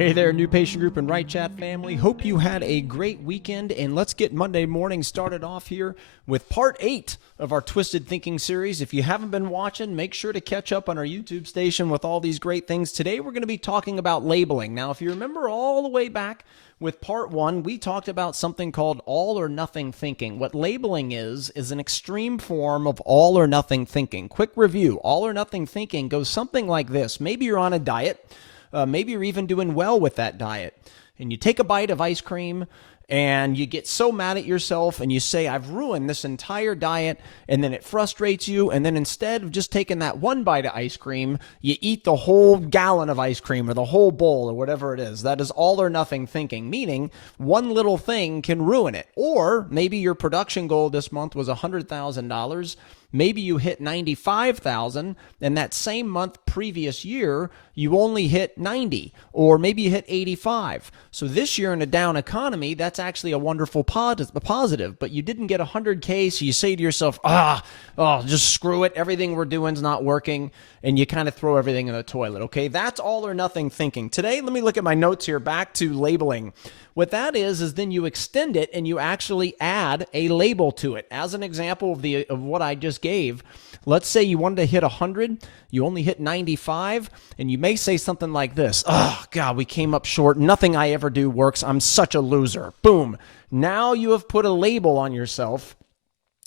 Hey there, new patient group and Right Chat family. Hope you had a great weekend, and let's get Monday morning started off here with part 8 of our Twisted Thinking series. If you haven't been watching, make sure to catch up on our YouTube station with all these great things. Today we're going to be talking about labeling. Now, if you remember all the way back with part 1, we talked about something called all or nothing thinking. What labeling is an extreme form of all or nothing thinking. Quick review, all or nothing thinking goes something like this. Maybe you're on a diet. Maybe you're even doing well with that diet, and you take a bite of ice cream and you get so mad at yourself and you say, I've ruined this entire diet, and then it frustrates you, and then instead of just taking that one bite of ice cream, you eat the whole gallon of ice cream or the whole bowl or whatever it is. That is all or nothing thinking, meaning one little thing can ruin it. Or maybe your production goal this month was $100,000. Maybe you hit 95,000, and that same month previous year, you only hit 90, or maybe you hit 85. So this year in a down economy, that's actually a wonderful positive, but you didn't get 100K, so you say to yourself, just screw it. Everything we're doing is not working, and you kind of throw everything in the toilet, okay? That's all or nothing thinking. Today, let me look at my notes here, back to labeling. What that is then you extend it and you actually add a label to it. As an example of what I just gave, let's say you wanted to hit 100, you only hit 95, and you may say something like this, oh, God, we came up short. Nothing I ever do works. I'm such a loser. Boom. Now you have put a label on yourself,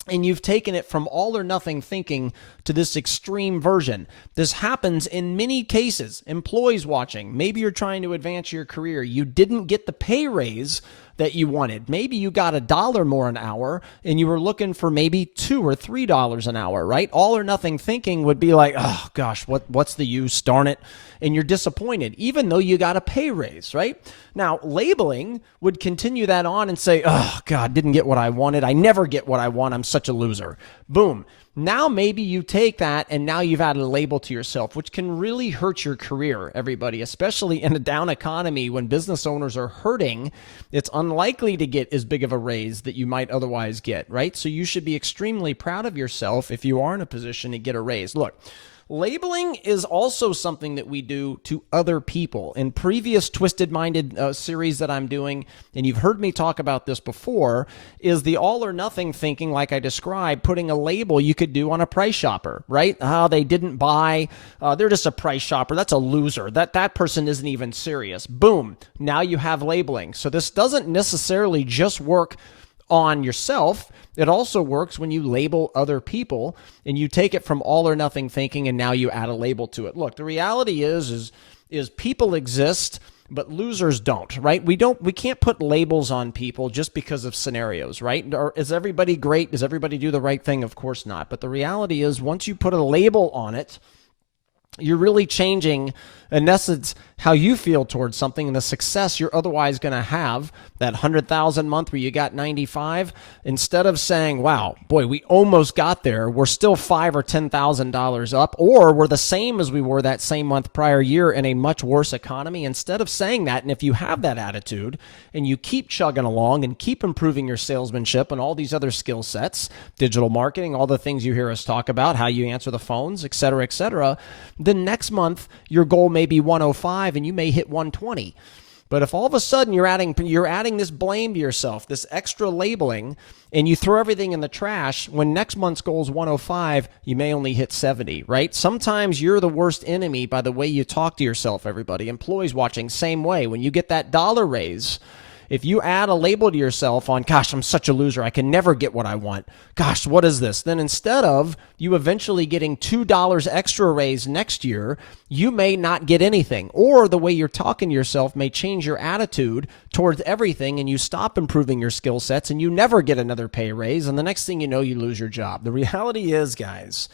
and you've taken it from all or nothing thinking to this extreme version. This happens in many cases. Employees watching, maybe you're trying to advance your career. You didn't get the pay raise that you wanted. Maybe you got $1 more an hour and you were looking for maybe $2 or $3 an hour, right? All or nothing thinking would be like, oh gosh, what's the use, darn it? And you're disappointed, even though you got a pay raise, right? Now, labeling would continue that on and say, oh God, didn't get what I wanted. I never get what I want. I'm such a loser. Boom. Now maybe you take that and now you've added a label to yourself, which can really hurt your career, everybody, especially in a down economy when business owners are hurting. It's unlikely to get as big of a raise that you might otherwise get, right? So you should be extremely proud of yourself if you are in a position to get a raise. Look, labeling is also something that we do to other people. In previous Twisted Minded series that I'm doing, and you've heard me talk about this before, is the all or nothing thinking, like I described, putting a label you could do on a price shopper, right? They didn't buy, they're just a price shopper. That's a loser. That person isn't even serious. Boom. Now you have labeling. So this doesn't necessarily just work on yourself. It also works when you label other people and you take it from all or nothing thinking and now you add a label to it. Look, the reality is people exist, but losers don't, right? We can't put labels on people just because of scenarios, right? Or is everybody great? Does everybody do the right thing? Of course not. But the reality is once you put a label on it, you're really changing, in essence, how you feel towards something and the success you're otherwise going to have. That 100,000 month where you got 95, instead of saying, wow, boy, we almost got there, we're still $5,000 or $10,000 up, or we're the same as we were that same month prior year in a much worse economy. Instead of saying that, and if you have that attitude and you keep chugging along and keep improving your salesmanship and all these other skill sets, digital marketing, all the things you hear us talk about, how you answer the phones, et cetera, then next month your goal may be 105 and you may hit 120. But if all of a sudden you're adding this blame to yourself, this extra labeling, and you throw everything in the trash, when next month's goal is 105, you may only hit 70, right? Sometimes you're the worst enemy by the way you talk to yourself, everybody. Employees watching, same way. When you get that dollar raise, if you add a label to yourself on, gosh, I'm such a loser, I can never get what I want. Gosh, what is this? Then instead of you eventually getting $2 extra raise next year, you may not get anything. Or the way you're talking to yourself may change your attitude towards everything and you stop improving your skill sets and you never get another pay raise. And the next thing you know, you lose your job. The reality is, guys,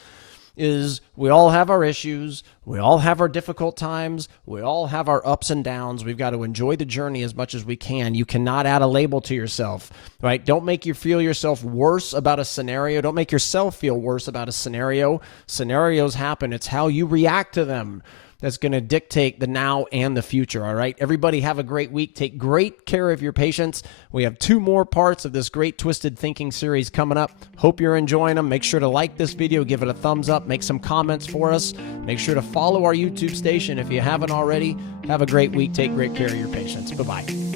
is we all have our issues. We all have our difficult times. We all have our ups and downs. We've got to enjoy the journey as much as we can. You cannot add a label to yourself, right? Don't make you feel yourself worse about a scenario. Don't make yourself feel worse about a scenario. Scenarios happen. It's how you react to them that's going to dictate the now and the future. All right, everybody have a great week. Take great care of your patients. We have 2 more parts of this great Twisted Thinking series coming up. Hope you're enjoying them. Make sure to like this video, give it a thumbs up, make some comments for us. Make sure to follow our YouTube station if you haven't already. Have a great week. Take great care of your patients. Bye-bye.